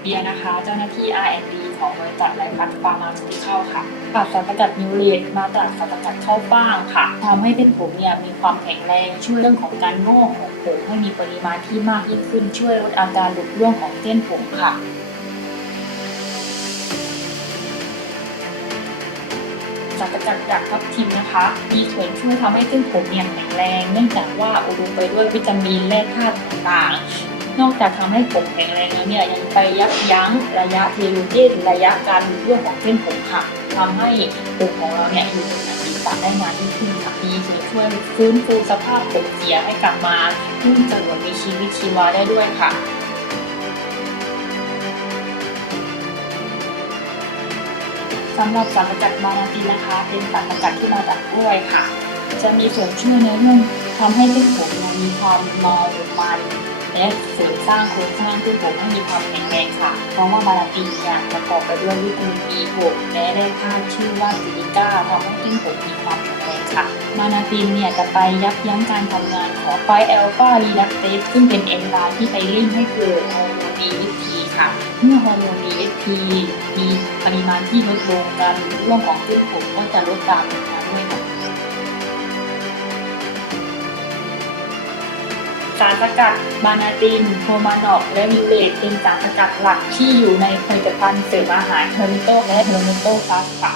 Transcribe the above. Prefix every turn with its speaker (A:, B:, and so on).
A: เบียนะคะ เจ้าหน้าที่ R&D ของบริษัทไลฟัสฟาร์มาสติคอลค่ะตัดสารสกัดนิวเลียมาจากสารสกัดข้าวฟ่างค่ะทำให้เส้นผมเนี่ยมีความแข็งแรงช่วยเรื่องของการงอกของผมให้มีปริมาณที่มากยิ่งขึ้นช่วยลดอาการหลุดร่วงของเส้นผมค่ะสารสกัดจากทับทิมนะคะ มีส่วนช่วยทำให้เส้นผมเนี่ยแข็งแรง เนื่องจากว่าอุดมไปด้วยวิตามินและธาตุต่าง นอกจากทำให้ผมแข็งแรงแล้วเนี่ยยังไปยับยั้งระยะเทโลเจนระยะการหลุดร่วงของเส้นผมค่ะทำให้ผมของเราเนี่ยอยู่ในหนังศีรษะได้นานยิ่งขึ้นค่ะมีส่วนช่วยฟื้นฟูสภาพผมเสียให้กลับมารุ่งจรวดมีชีวิตชีวาได้ด้วยค่ะสำหรับสารสกัดบานาตินนะคะ เป็นสารสกัดที่มาจากกล้วยค่ะ จะมีส่วนช่วยในเรื่องทำให้เส้นผมมีความเมามัน และเสริมสร้างโครงสร้างเส้นผมให้มีความแข็งแรงค่ะ เพราะว่าบานาตินเนี่ยประกอบไปด้วยวิตามิน B6 และแร่ธาตุชื่อว่าซิลิก้าทำให้เส้นผมมีความแข็งแรงค่ะบานาตินเนี่ยจะไปยับยั้งการทำงานของไฟแอลฟารีดักเตสซึ่งเป็นเอนไซม์ที่ไปเร่งให้เกิดฮอร์โมน DHT ค่ะเมื่อฮอร์โมน DHT มีปริมาณที่ลดลงการหลุดร่วงของเส้นผมก็จะลดตามารสกัดบานาตินโฮมานอกและมิเลตเป็นสารสกัดหลักที่อยู่ในผลิตภัณฑ์เสริมอาหารเทอร์มิโตและเทอร์มิโตพลัสค่ะ